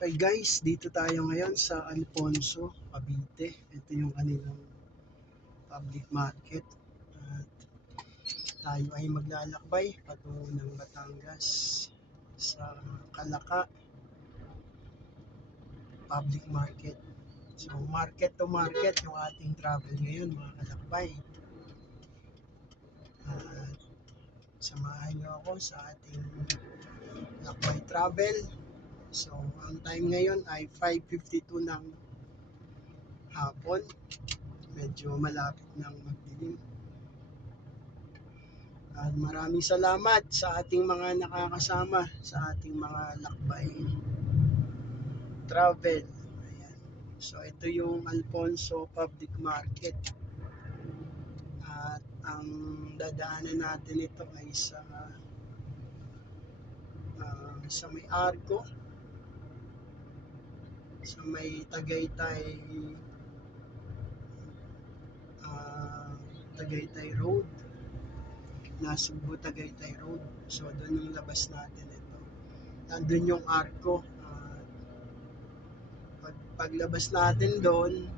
Okay guys, dito tayo ngayon sa Alfonso, Cavite. Ito yung kanilang public market. At tayo ay maglalakbay patungo ng Batangas sa Kalaka Public Market. So market to market yung ating travel ngayon mga kalakbay. At samahan nyo ako sa ating lakbay travel. So ang time ngayon ay 5:52 ng hapon. Medyo malapit ng magdilim. At maraming salamat sa ating mga nakakasama sa ating mga lakbay travel. Ayan. So ito yung Alfonso Public Market. At ang dadaanan natin ito ay sa may Arco, sa may Tagaytay Road, Nasugbu Tagaytay Road. So doon yung labas natin ito. Nandun yung Arco. Paglabas natin doon,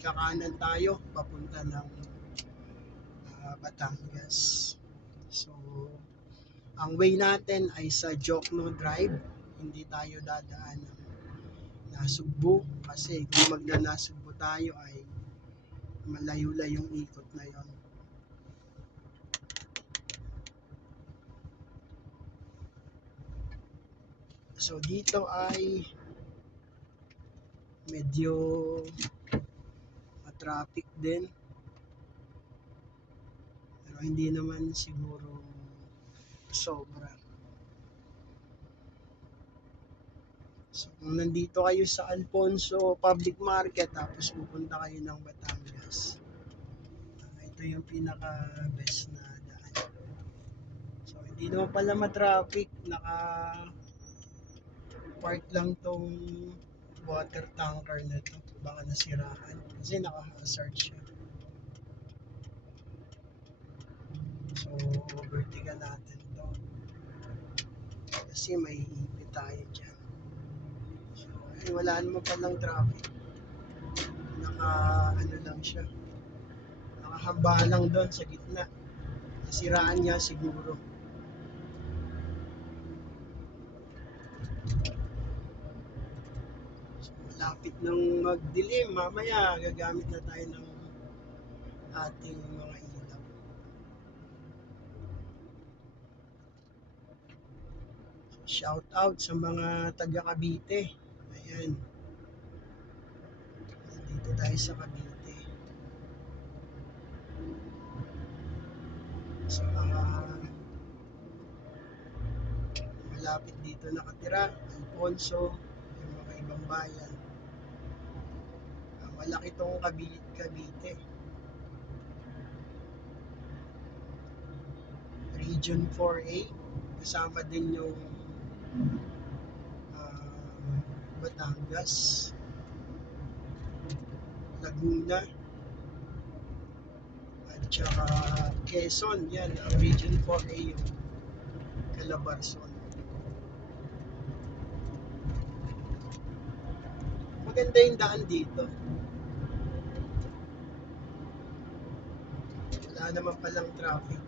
kakanan tayo papunta ng Batangas. So ang way natin ay sa Jokno Drive. Hindi tayo dadaan ng Nasugbu kasi kung magna-Nasugbu tayo ay malayo-layong ikot na yon. So dito ay medyo traffic din, pero hindi naman siguro sobra. So kung nandito kayo sa Alfonso Public Market tapos pupunta kayo ng Batangas, ito yung pinaka best na daan. So hindi naman pala ma-traffic, naka-park lang tong water tanker na to, baka nasiraan kasi naka-hazard siya. So overtaken natin to kasi may ipit tayo dyan. So wala naman palang traffic, ano lang siya, nakahamba lang doon sa gitna, nasiraan niya siguro. So malapit ng magdilim, mamaya gagamit na tayo ng ating mga ilaw. So, shout out sa mga taga Cavite. Ayan, dito tayo sa Cavite. Sa mga malapit dito nakatira, Alfonso, yung mga ibang bayan. Malaki tong Cavite. Region 4A, kasama din yung Batangas, Laguna, at saka Quezon. Yan, ang Region 4A yung Calabarzon. Maganda yung daan dito. Wala naman palang traffic.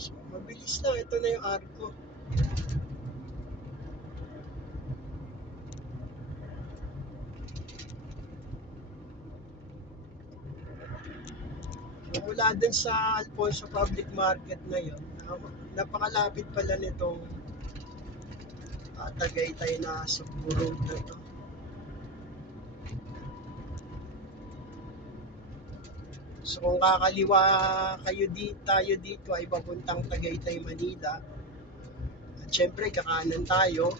So, mabilis lang. Ito na yung Arco. So, mula dun sa Alfonso Public Market na yun, napakalapit pala nitong Tagaytay na Nasugbu Road na to. So kung kakaliwa tayo dito ay papuntang Tagaytay, Manila. At syempre kakanan tayo.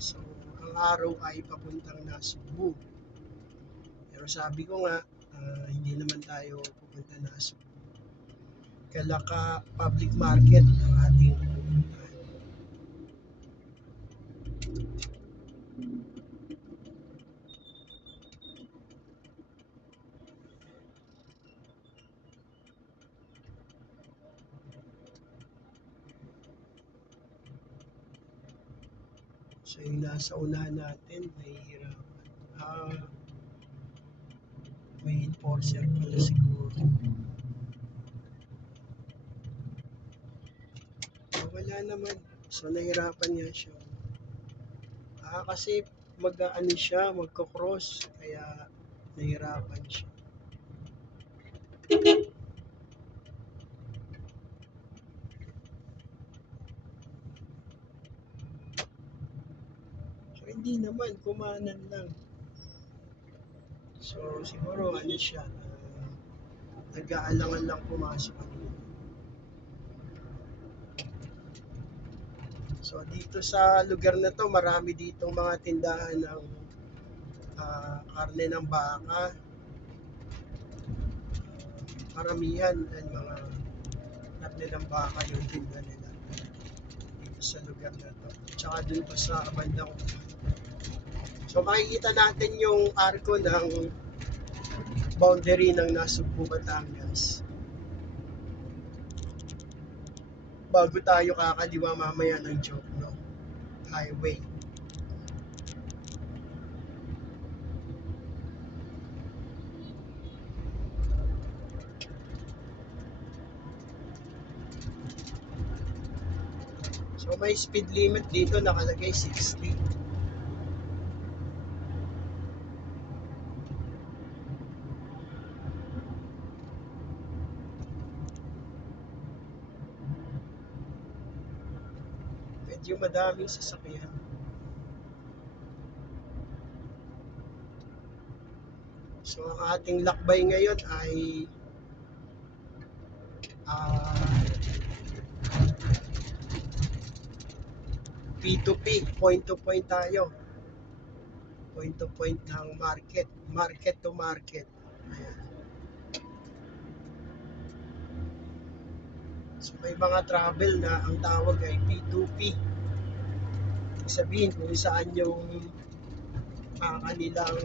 So ang araw ay papuntang Nasugbu. Pero sabi ko nga, hindi naman tayo pupunta Nasugbu. Kalaka Public Market ang ating pupuntahan. So yung nasa unahan natin, nahihirapan. May enforcer pala siguro. Wala naman. So nahirapan niya siya. Kasi mag-ano siya, magko-cross. Kaya nahirapan siya. So hindi naman, kumanan lang. So siguro ano siya, nag-aalangan lang pumasok kanina. So dito sa lugar na to, marami ditong mga tindahan ng karne ng baka. Karamihan ng mga karne ng baka yung tinda nila dito sa lugar na to. Tsaka dun pa sa bandang unahan. So makikita natin yung arko ng boundary ng Nasugbu, Batangas. Bago tayo kakaliwa mamaya ng Jokno Highway. So may speed limit dito nakalagay 60. Medyo madaming sasakyan. So ang ating lakbay ngayon ay P2P, point to point tayo. Point to point ng market, market to market. Ayan. So may mga travel na ang tawag ay P2P. Ibig sabihin kung saan yung kanilang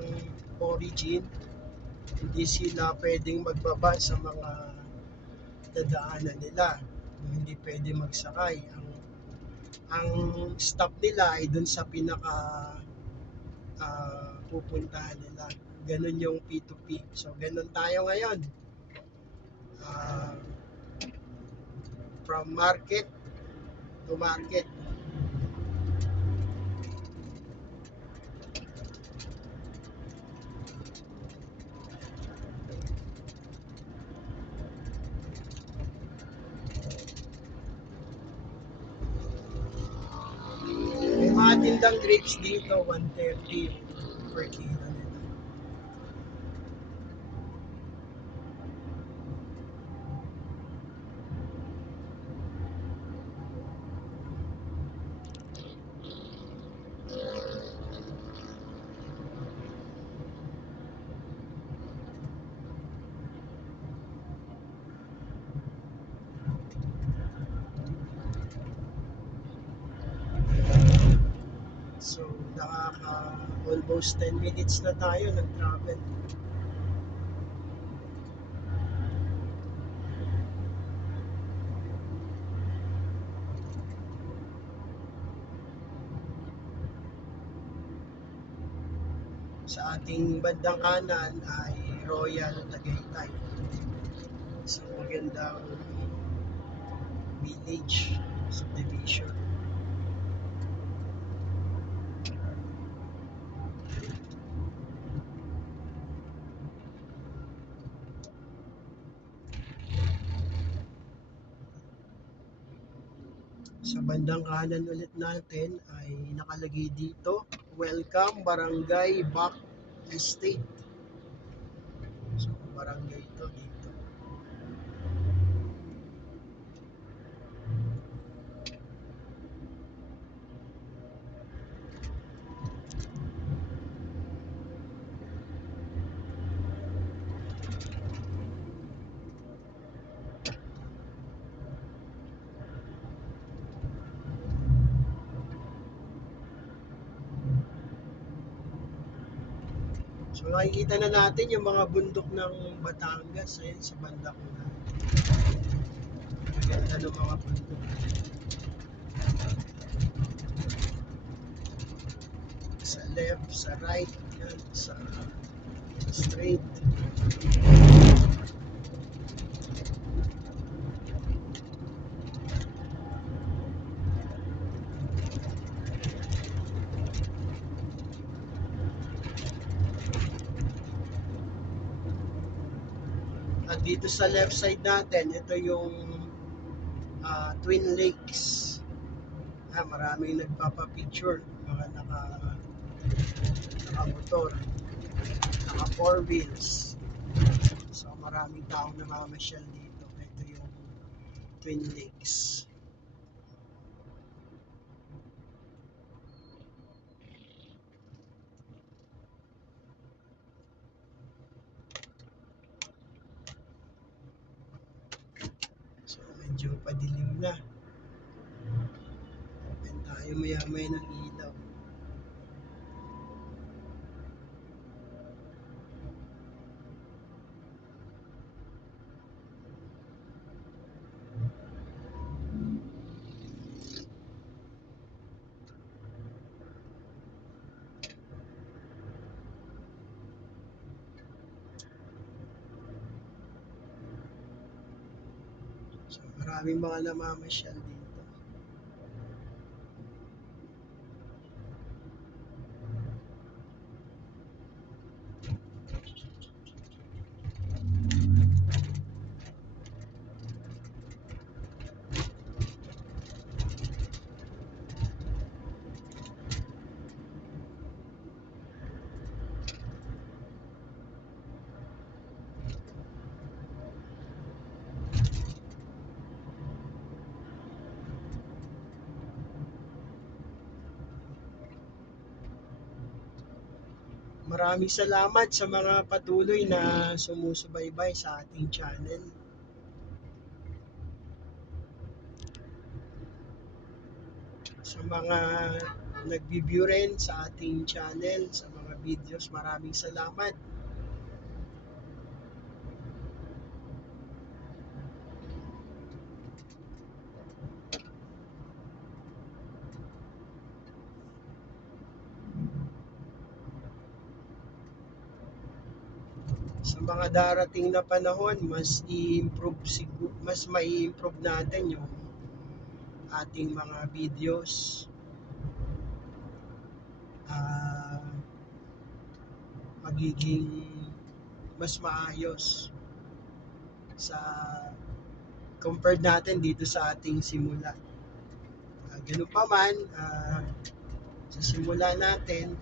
origin, hindi sila pwedeng magbaba sa mga dadaanan nila. Hindi pwede magsakay. Ang stop nila ay dun sa pinaka pupuntahan nila. Ganun yung P2P. So ganun tayo ngayon. From market to market. May mga tindang grapes dito, 130 per kilo nila. So, almost 10 minutes na tayo nag-travel. Sa ating bandang kanan ay Royal Tagaytay. So, magandang village, subdivision. Sa bandang kanan ulit natin ay nakalagay dito, Welcome Barangay Back Estate. So, barangay ito dito. So makikita na natin yung mga bundok ng Batangas ayun sa bandang unahan. Maganda ng mga bundok. sa left, sa right, yan, sa straight. At dito sa left side natin, ito yung Twin Lakes. Maraming nagpapapicture, mga naka-motor, naka four wheels. So maraming taong namamasyal dito. Ito yung Twin Lakes. So medyo padilim na. Open tayo maya-maya ng ilaw. So maraming mga namamasyal dito. Maraming salamat sa mga patuloy na sumusubaybay sa ating channel. Sa mga nag-view rin sa ating channel, sa mga videos, maraming salamat. Sa mga darating na panahon, mas mai-improve natin yung ating mga videos. Magiging mas maayos sa compared natin dito sa ating simula. Ganun pa man, sa simula natin,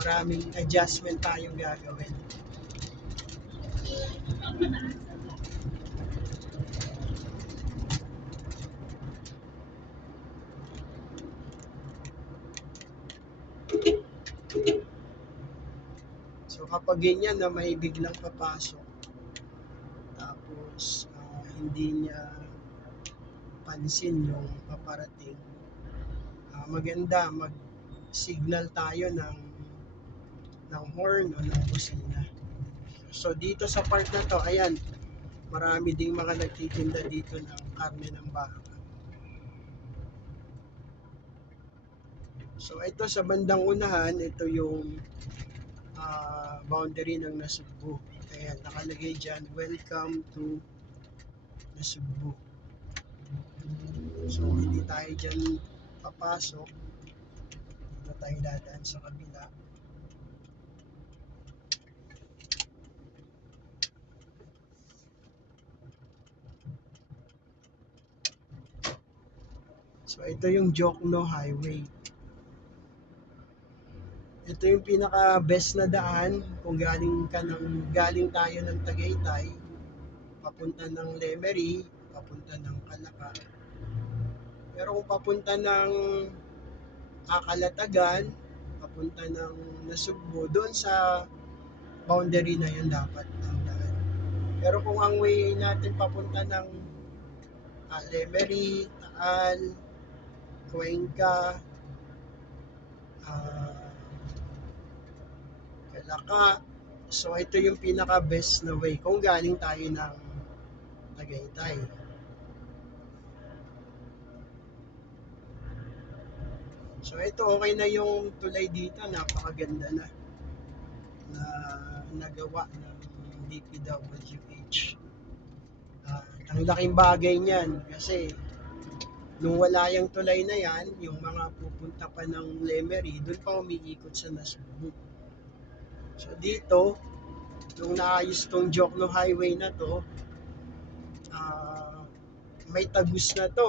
maraming adjustment tayong gagawin. So kapag ganyan na may biglang papasok, tapos hindi niya pansin yung paparating, maganda mag-signal tayo ng horn o ng kusina. So dito sa part na to, ayan, marami ding mga nagtitinda dito ng karne ng baka. So ito sa bandang unahan, ito yung boundary ng Nasugbu. Ayan, nakalagay dyan, welcome to Nasugbu. So hindi tayo dyan papasok. Dito tayo dadaan sa kabila. So ito yung Jokno Highway. Ito yung pinaka best na daan kung galing tayo ng Tagaytay papunta ng Lemery, papunta ng Calaca. Pero kung papunta ng Calatagan, papunta ng Nasugbu, doon sa boundary na yun dapat ang daan. Pero kung ang way natin papunta ng Lemery, Taal, Cuenca, Calaca, so ito yung pinaka best na way kung galing tayo ng Tagaytay. So ito, okay na yung tulay dito, napakaganda na nagawa ng DPWH. Ang laking bagay niyan kasi nung wala yung tulay na yan, yung mga pupunta pa ng Lemery, doon pa umiikot sa Nasugbu. So dito, nung naayos tong Jokno Highway na to, ah, may tagus na to.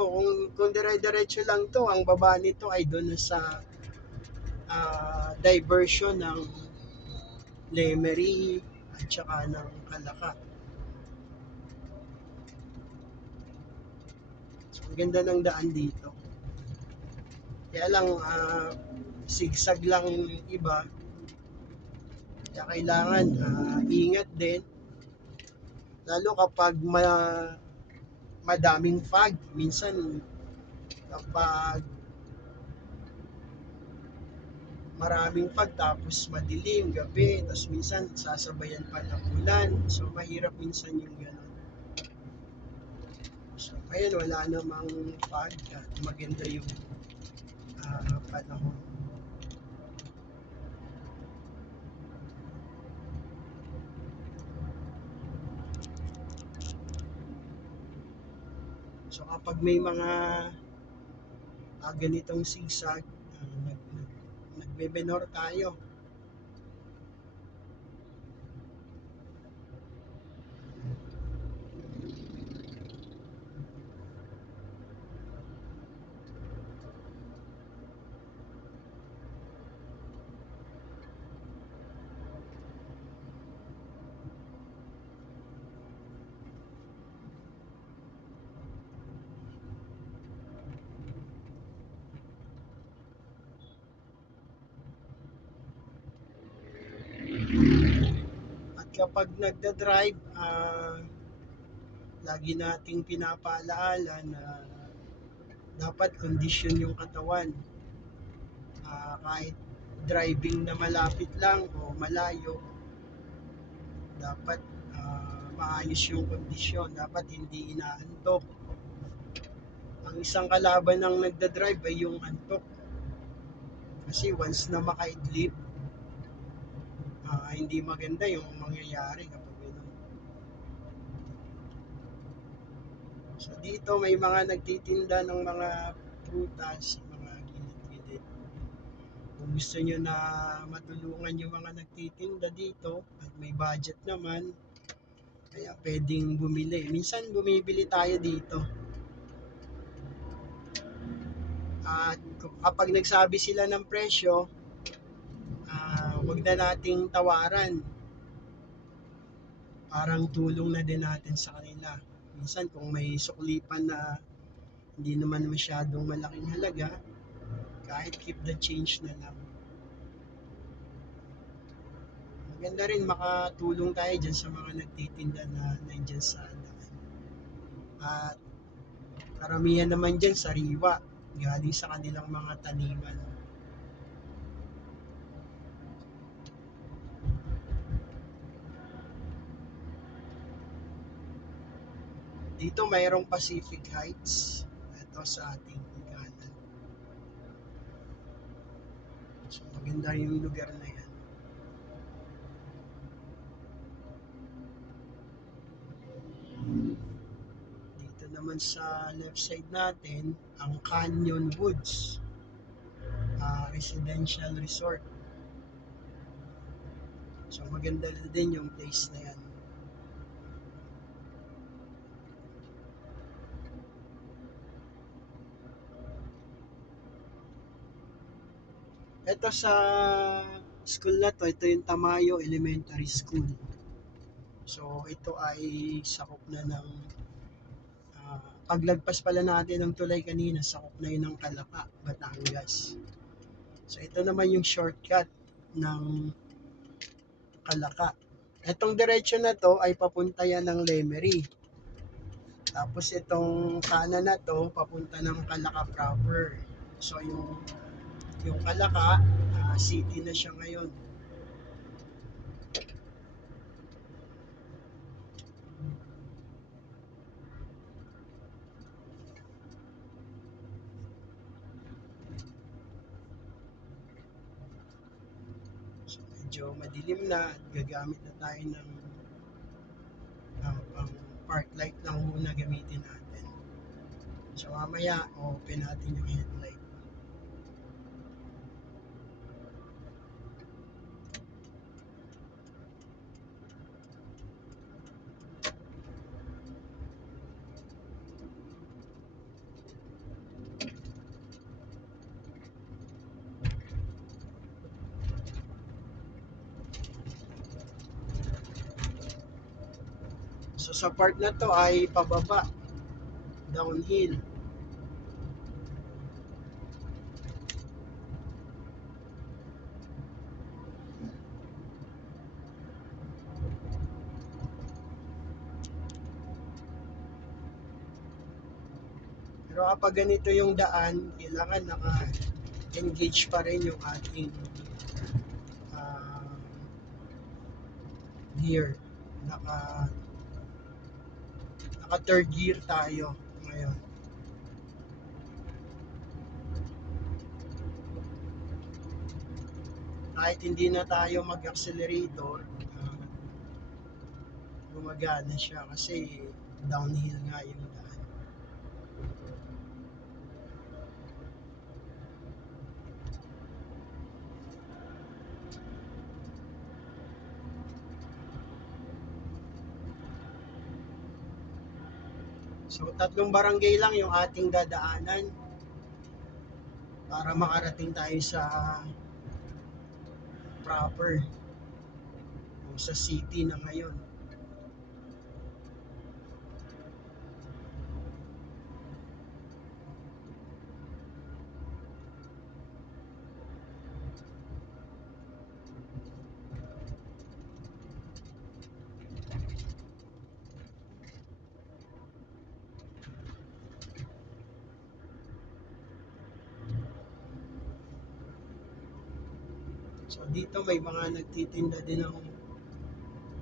Kung dire-diretso lang to, ang baba nito ay doon sa diversion ng Lemery at saka ng Calaca. So, ang ganda ng daan dito. Kaya lang, sigsag lang yung iba. Kaya kailangan ingat din. Lalo kapag madaming fog. Minsan, kapag maraming fog tapos madilim, gabi, tapos minsan sasabayan pa ng ulan. So, mahirap minsan yung gano'n. So, ngayon wala namang fog at maganda yung panahon. So kapag may mga ganitong sigsag, nagbe-benor tayo. At kapag nagda-drive, lagi nating pinapaalaala na dapat kondisyon yung katawan. Kahit driving na malapit lang o malayo, dapat maayos yung kondisyon. Dapat hindi inaantok. Ang isang kalaban ng nagda-drive ay yung antok. Kasi once na makaidlip, hindi maganda yung mangyayari kapag gano'n. So dito may mga nagtitinda ng mga prutas, mga gilid-gilid. Kung gusto nyo na matulungan yung mga nagtitinda dito at may budget naman, kaya pwedeng bumili. Minsan bumibili tayo dito. At kapag nagsabi sila ng presyo, wag na nating tawaran. Parang tulong na din natin sa kanila. Minsan kung may suklipan na hindi naman masyadong malaking halaga, kahit keep the change na lang. Maganda rin makatulong tayo dyan sa mga nagtitinda na nandyan sa daan. At karamihan naman dyan sariwa, galing sa kanilang mga taniman. Dito mayroong Pacific Heights. Ito sa ating kanan. So maganda yung lugar na yan. Dito naman sa left side natin, ang Canyon Woods Residential Resort. So maganda din yung place na yan. Ito sa school na to, ito yung Tamayo Elementary School. So ito ay sakop na ng paglagpas pala natin ng tulay kanina, sakop na yun ng Calaca, Batangas. So ito naman yung shortcut ng Calaca. Itong diretsyo na to ay papunta yan ng Lemery. Tapos itong kanan na to papunta ng Calaca proper. So yung Calaca, city na siya ngayon. medyo madilim na at gagamit na tayo ng ang park light lang muna gamitin natin. So mamaya open natin yung headlight. So sa part na to ay pababa, downhill. Pero kapag ganito yung daan, kailangan naka-engage pa rin yung ating uh, gear. Naka third gear tayo ngayon. Kahit hindi na tayo mag-accelerator, gumagana siya kasi downhill nga yung daan. So 3 barangay lang yung ating dadaanan para makarating tayo sa proper o sa city na ngayon. So dito may mga nagtitinda din ng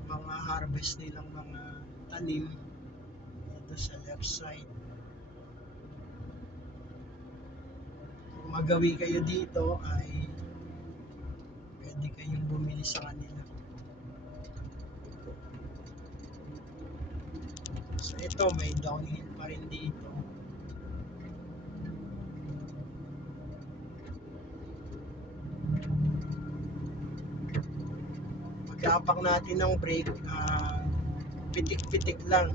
mga harvest nilang mga tanim dito sa left side. Kung magawi kayo dito ay pwede kayong bumili sa kanila. So ito may downhill pa rin dito. Pag-apak natin ng brake, pitik-pitik lang.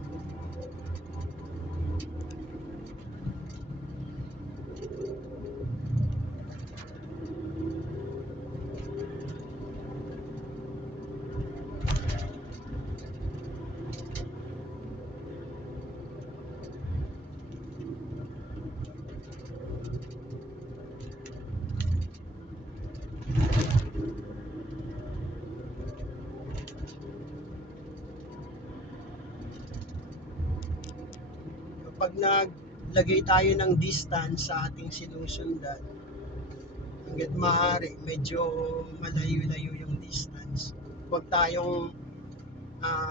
Pag naglagay tayo ng distance sa ating sinusundan, hanggat maaari, medyo malayo-layo yung distance. Huwag tayong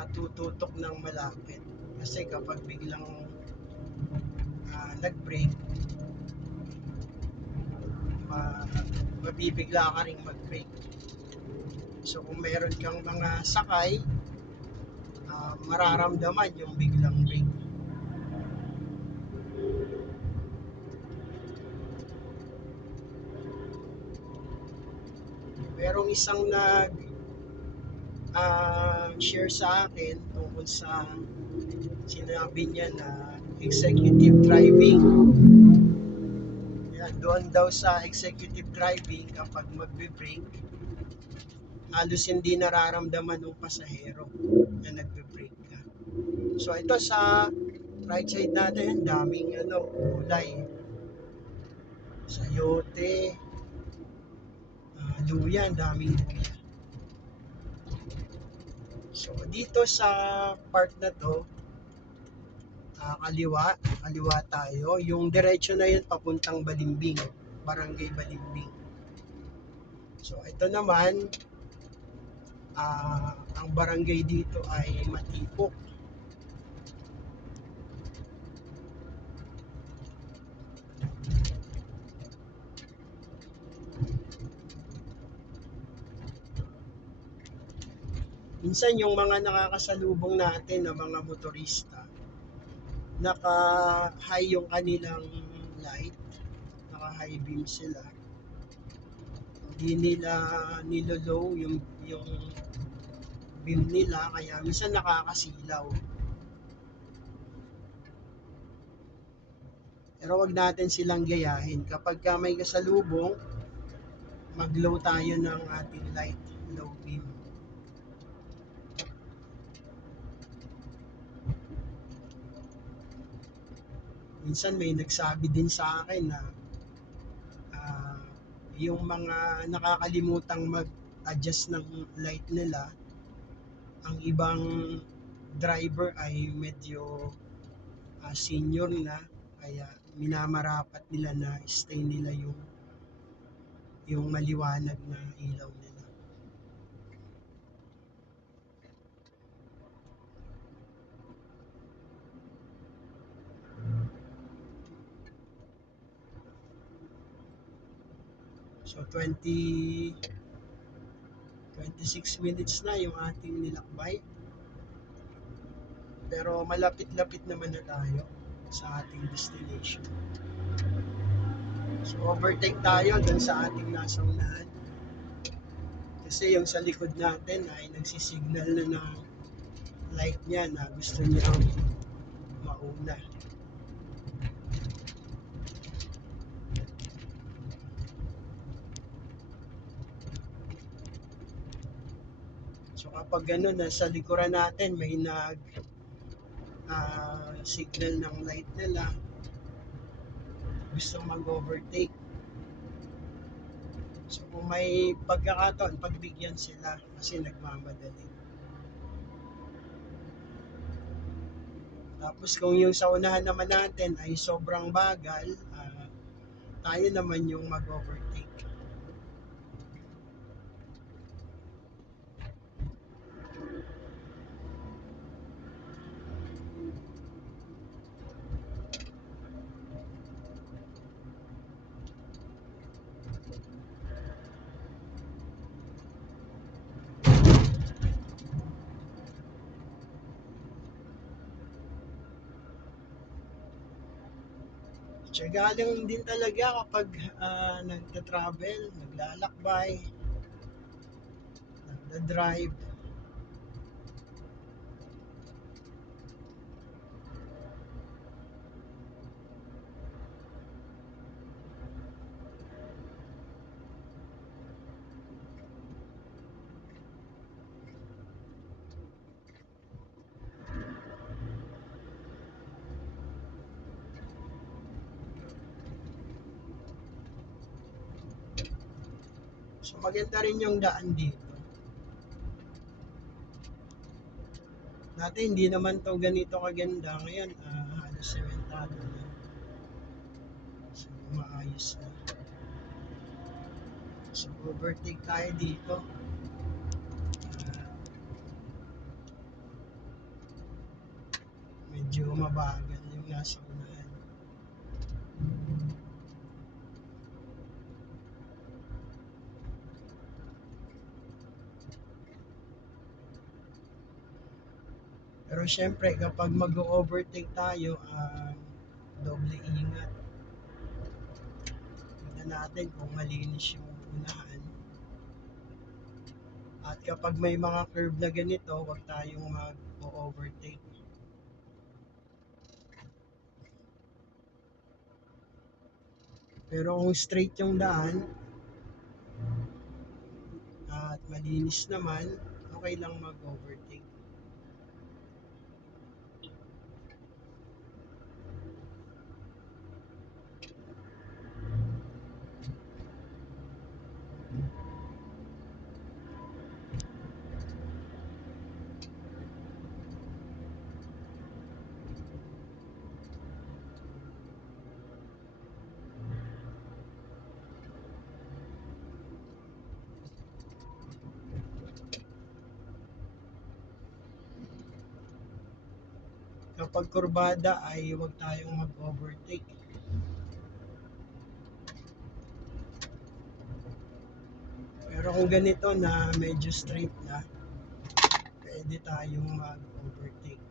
tututok ng malapit. Kasi kapag biglang nag-brake, mabibigla ka rin mag-brake. So kung meron kang mga sakay, mararamdaman yung biglang brake. Merong isang share sa akin tungkol sa sinabi niya na executive driving. Yan, doon daw sa executive driving, kapag magbe-brake, halos hindi nararamdaman ng pasahero na nagbe-brake ka. So ito sa right side natin, daming gulay. Sayote, luya, daming luya. So dito sa part na to, kaliwa tayo. Yung diretso na yun papuntang Balimbing, Barangay Balimbing. So ito naman, ang barangay dito ay Matipok. Minsan yung mga nakakasalubong natin na mga motorista, naka-high yung kanilang light, naka-high beam sila. Hindi nila nilo-low yung beam nila, kaya minsan nakakasilaw. Pero wag natin silang gayahin. Kapag ka may kasalubong, mag-low tayo ng ating light, low beam. Minsan may nagsabi din sa akin na ah, yung mga nakakalimutang mag-adjust ng light nila, ang ibang driver ay medyo senior na, kaya minamarapat nila na stay nila yung maliwanag na ilaw nila. So 26 minutes na yung ating nilakbay. Pero malapit-lapit naman na tayo sa ating destination. So overtake tayo dun sa ating nasa unahan. Kasi yung sa likod natin ay nagsisignal na ng light niya na gusto niyang mauna. So kapag gano'n, nasa likuran natin may signal ng light nila, gusto mag-overtake. So kung may pagkakataon, pagbigyan sila kasi nagmamadali. Tapos kung yung sa unahan naman natin ay sobrang bagal, tayo naman yung mag-overtake. Tiyaga lang din talaga kapag nagta-travel, naglalakbay, nagda-drive. So maganda rin yung daan dito. Dati hindi naman to ganito kaganda. Ngayon, halos sementado na. So maayos na. So overtake tayo dito. Medyo mabagal yung nasa unahan. Pero syempre, kapag mag-overtake tayo, doble ingat. Tingnan natin kung malinis yung unahan. At kapag may mga curve na ganito, huwag tayong mag-overtake. Pero kung straight yung daan, at malinis naman, okay lang mag-overtake. Kapag kurbada ay huwag tayong mag-overtake. Pero kung ganito na medyo straight na, pwede tayong mag-overtake.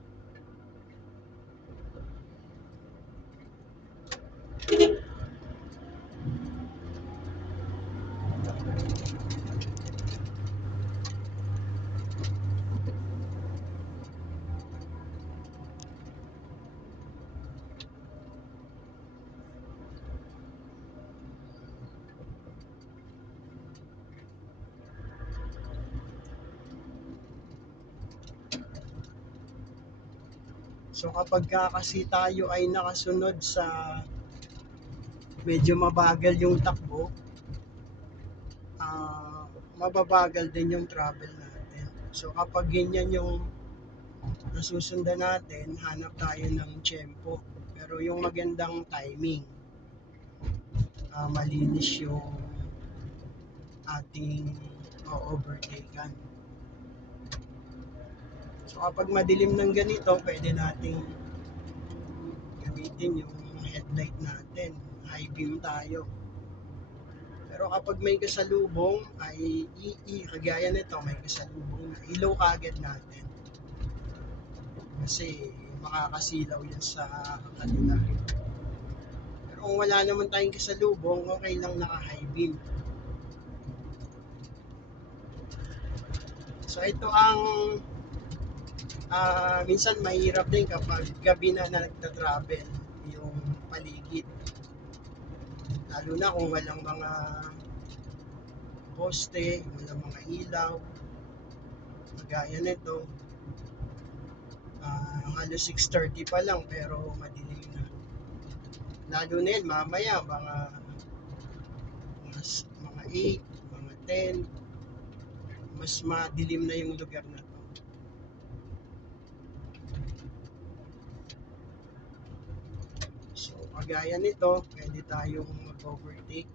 So kapag kasi tayo ay nakasunod sa medyo mabagal yung takbo, mababagal din yung travel natin. So kapag ganyan yung nasusundan natin, hanap tayo ng tiyempo. Pero yung magandang timing, malinis yung ating overtaken. So kapag madilim ng ganito, pwede nating gamitin yung headlight natin. High beam tayo. Pero kapag may kasalubong, ay kagaya nito, may kasalubong na ilaw kagad natin. Kasi makakasilaw yan sa kanila. Pero kung wala naman tayong kasalubong, okay lang naka-high beam. So ito ang minsan mahirap din kapag gabi na nagta-travel yung paligid. Lalo na kung walang mga poste, walang mga ilaw. Kagaya nito, halos 6:30 pa lang pero madilim na. Lalo na yun, mamaya mga 8, mga 10, mas madilim na yung lugar na to. So, kagaya nito, pwede tayong mag-overtake.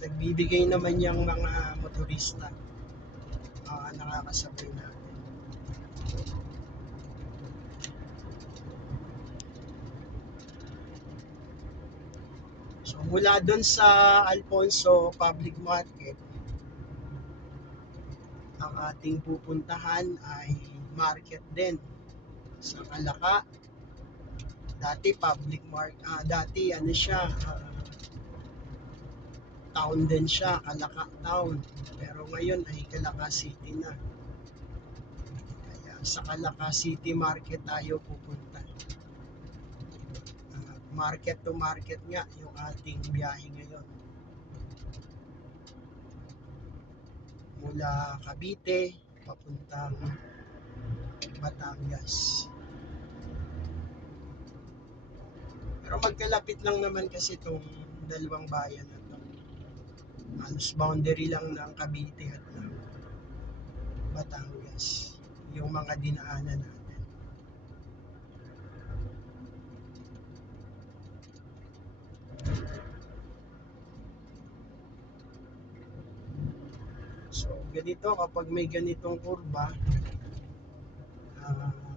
Nagbibigay naman yung mga motorista nakakasabay natin. So, mula doon sa Alfonso Public Market, ang ating pupuntahan ay market din sa Kalaka. Dati public market, dati ano siya, town din siya, Kalaka Town. Pero ngayon ay Kalaka City na. Kaya sa Kalaka City Market tayo pupunta. Market to market nga yung ating biyahe ngayon. Mula Cavite, papuntang Batangas. Pero magkalapit lang naman kasi itong dalawang bayan na to. Halos boundary lang ng Cavite at ng Batangas. Yung mga dinaanan natin. So, ganito kapag may ganitong kurba,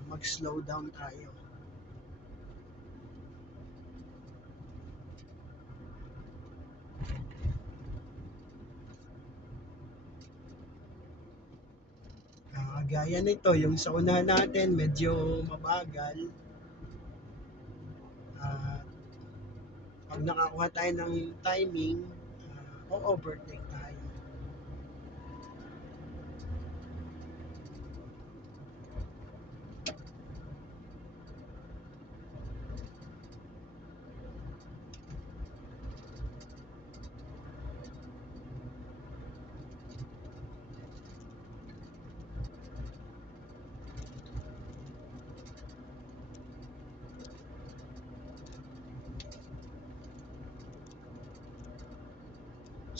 mag-slow down tayo. Gaya nito, yung sa unahan natin medyo mabagal. Pag nakakuha tayo ng timing, o-overtake tayo.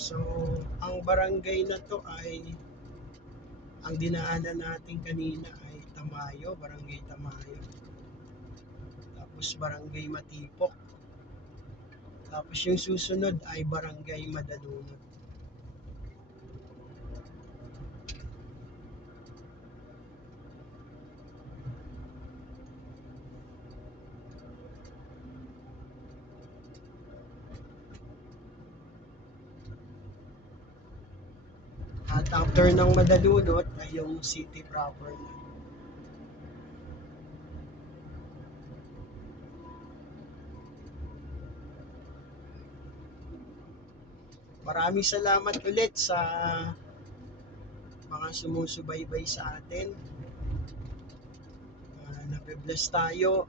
So, ang barangay na to ay ang dinaanan natin kanina ay Tamayo, Barangay Tamayo. Tapos Barangay Matipok. Tapos yung susunod ay Barangay Madalunod. After ng Madalunot ay yung city proper na. Maraming salamat ulit sa mga sumusubaybay sa atin. Nabe-bless tayo,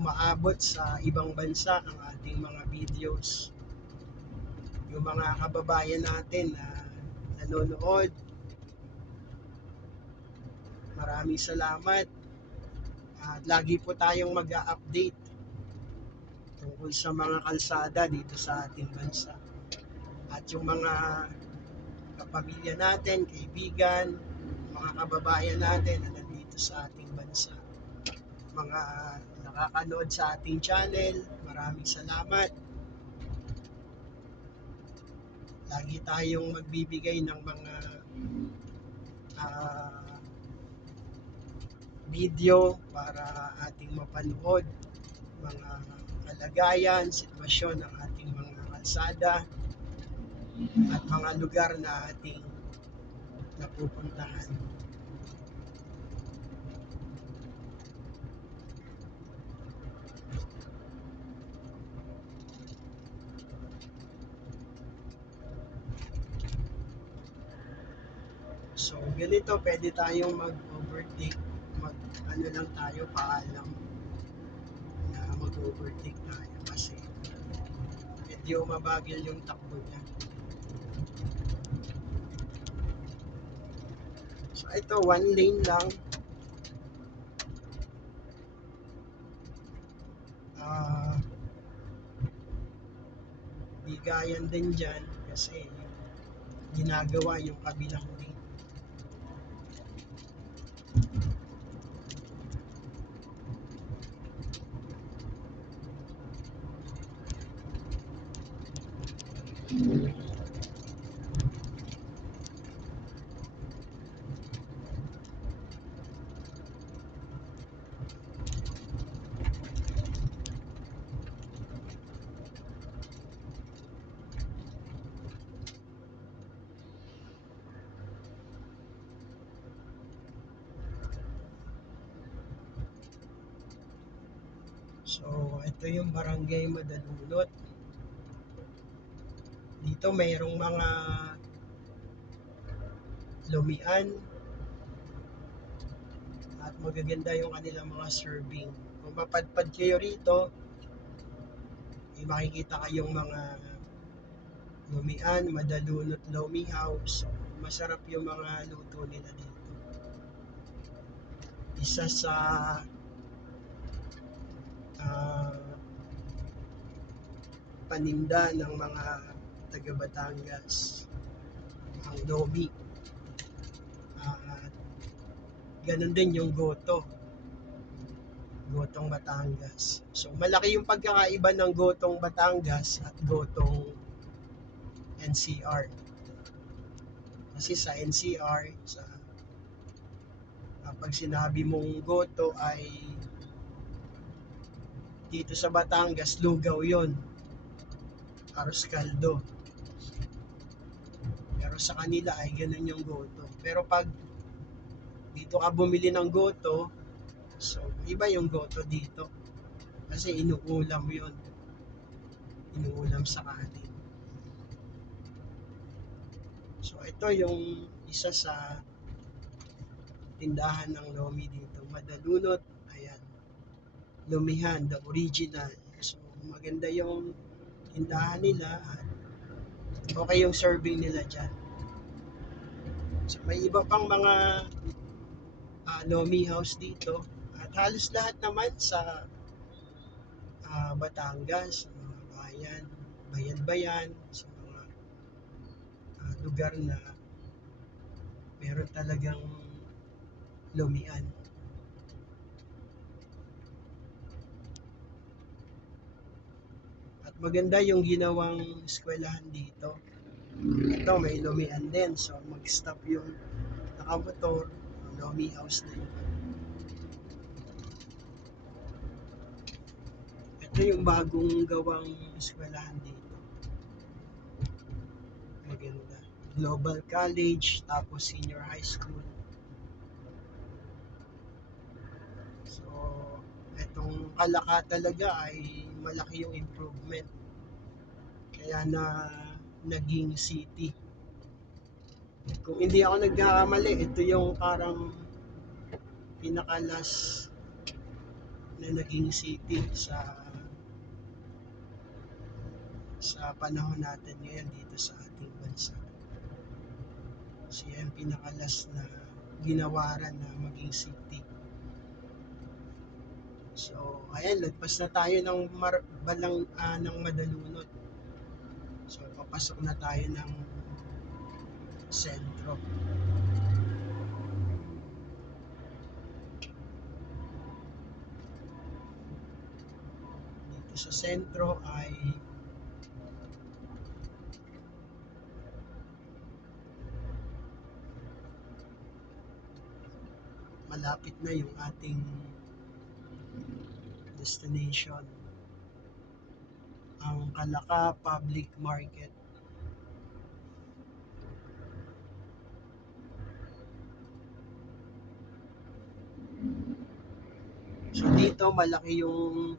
umaabot sa ibang bansa ang ating mga videos. Yung mga kababayan natin na nanonood, maraming salamat. At lagi po tayong mag-a-update tungkol sa mga kalsada dito sa ating bansa. At yung mga kapamilya natin, kaibigan, mga kababayan natin na nandito sa ating bansa, mga nakakanood sa ating channel, maraming salamat. Lagi tayong magbibigay ng mga video para ating mapanood mga kalagayan, sitwasyon ng ating mga kalsada at mga lugar na ating napupuntahan. So, ganito, pwede tayong mag-overtake, ano lang tayo, paalam na mag-overtake tayo kasi medyo mabagil yung takbo niya. So, ito, one lane lang. Bigayan din dyan kasi ginagawa yung kabilang lane. So, ito yung Barangay Madalunot. Dito mayroong mga lumian at magaganda yung kanilang mga serving. Kung mapadpad kayo rito, makikita kayong mga lumian, Madalunot Lomi House. Masarap yung mga luto nila dito. Isa sa paninda ng mga taga Batangas ang lomi. Ganun din yung gotong Batangas. So malaki yung pagkakaiba ng gotong Batangas at gotong NCR. Kasi sa NCR, pag sinabi mong goto ay dito sa Batangas, lugaw yon, arroz caldo. Pero sa kanila ay ganun yung goto. Pero pag dito ka bumili ng goto, so iba yung goto dito. Kasi inuulam yon. Inuulam sa kanin. So ito yung isa sa tindahan ng lomi dito. Madalunot, ayan. Lumihan, the original. So maganda yung tindahan nila at okay yung serving nila dyan. So may iba pang mga lomi house dito at halos lahat naman sa Batangas, sa mga bayan-bayan, sa mga lugar na meron talagang lumian. At maganda yung ginawang eskwelahan dito. Ito may lumian din, so mag-stop yung nakamotor, lomi house na yun. Ito yung bagong gawang eskwelahan dito. Maganda. Global College, tapos senior high school. So, etong Kalaka talaga ay malaki yung improvement. Kaya naging city. Kung hindi ako nagkakamali, ito yung parang pinaka-last na naging city sa panahon natin ngayon dito sa ating bansa. Siya yung pinaka-last na ginawaran na maging city. So, ayan, lagpas na tayo ng ng Madalunod. So, papasok na tayo ng sentro. Dito sa sentro ay malapit na yung ating destination, ang Kalaka Public Market. So dito malaki yung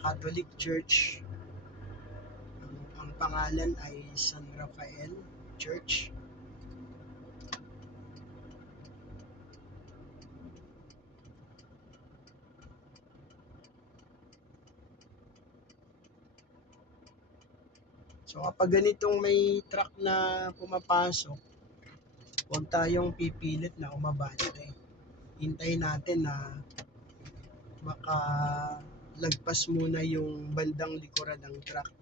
Catholic Church. Ang pangalan ay San Rafael Church. So kapag ganitong may truck na pumapasok, huwag tayong pipilit na umabante. Hintayin natin na baka lagpas muna yung bandang likuran ng truck.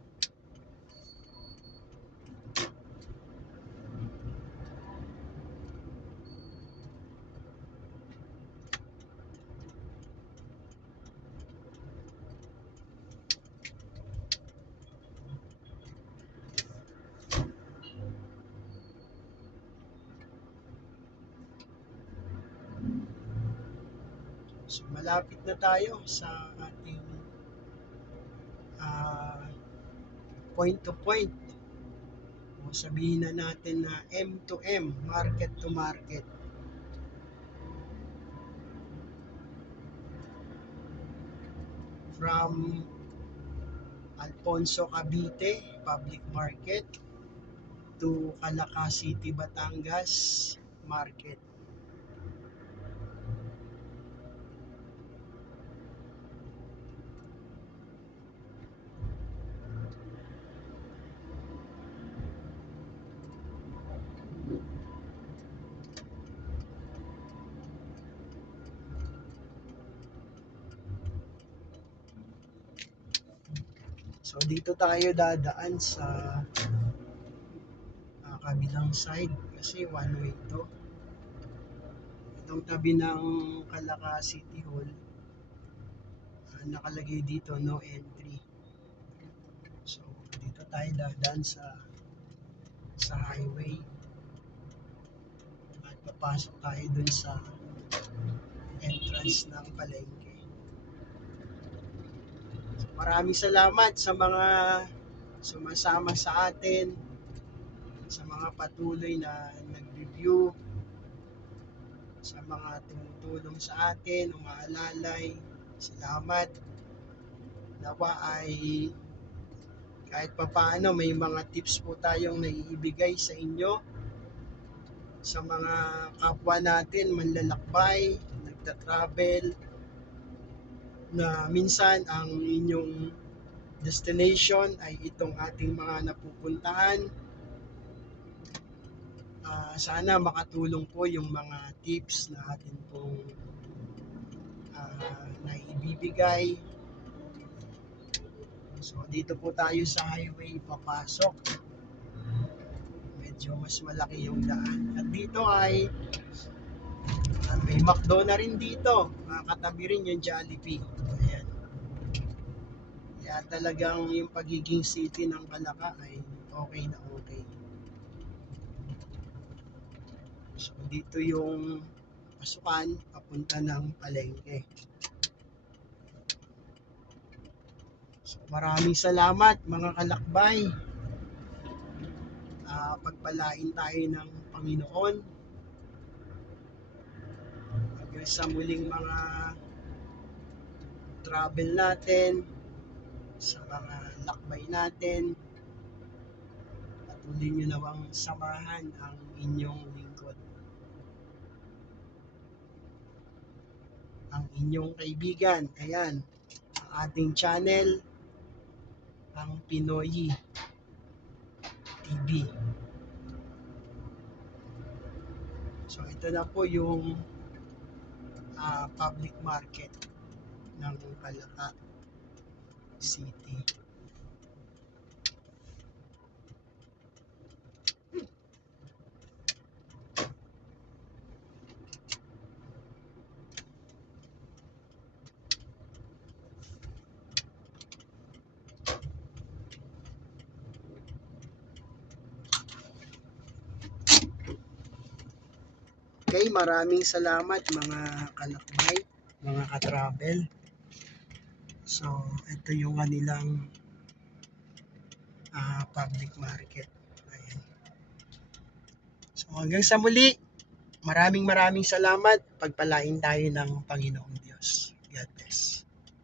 So malapit na tayo sa ating point to point. O sabihin na natin na M to M, market to market. From Alfonso Cavite Public Market to Kalaka City, Batangas Market. So dito tayo dadaan sa kabilang side kasi one way to. Itong tabi ng Kalaka City Hall, nakalagay dito no entry. So dito tayo dadaan sa highway at papasok tayo dun sa entrance ng palengke. So, maraming salamat sa mga sumasama sa atin, sa mga patuloy na nag-review, sa mga tumutulong sa atin, umaalalay. Salamat. Nawa ay kahit papaano may mga tips po tayong naiibigay sa inyo, sa mga kapwa natin manlalakbay, nagta-travel, na minsan ang inyong destination ay itong ating mga napupuntahan. Sana makatulong po yung mga tips na atin pong naibibigay. So dito po tayo sa highway papasok. Medyo mas malaki yung daan. At dito ay may McDo na rin dito. Katabi rin yung Jollibee. Ayan. Kaya talagang yung pagiging city ng Kalaka ay okay na okay. So dito yung pasukan papunta ng palengke. So maraming salamat mga kalakbay. pagpalain tayo ng Panginoon hanggang sa muling mga travel natin, sa mga lakbay natin. Patuloy nyo nawang samahan ang inyong lingkod, ang inyong kaibigan. Ayan, ang ating channel, ang Pinoy TV. So ito na po yung public market ng Calaca City. Okay, maraming salamat mga kalakbay, mga ka-travel. So, ito yung kanilang public market. Ayan. So, hanggang sa muli, maraming salamat. Pagpalain tayo ng Panginoon.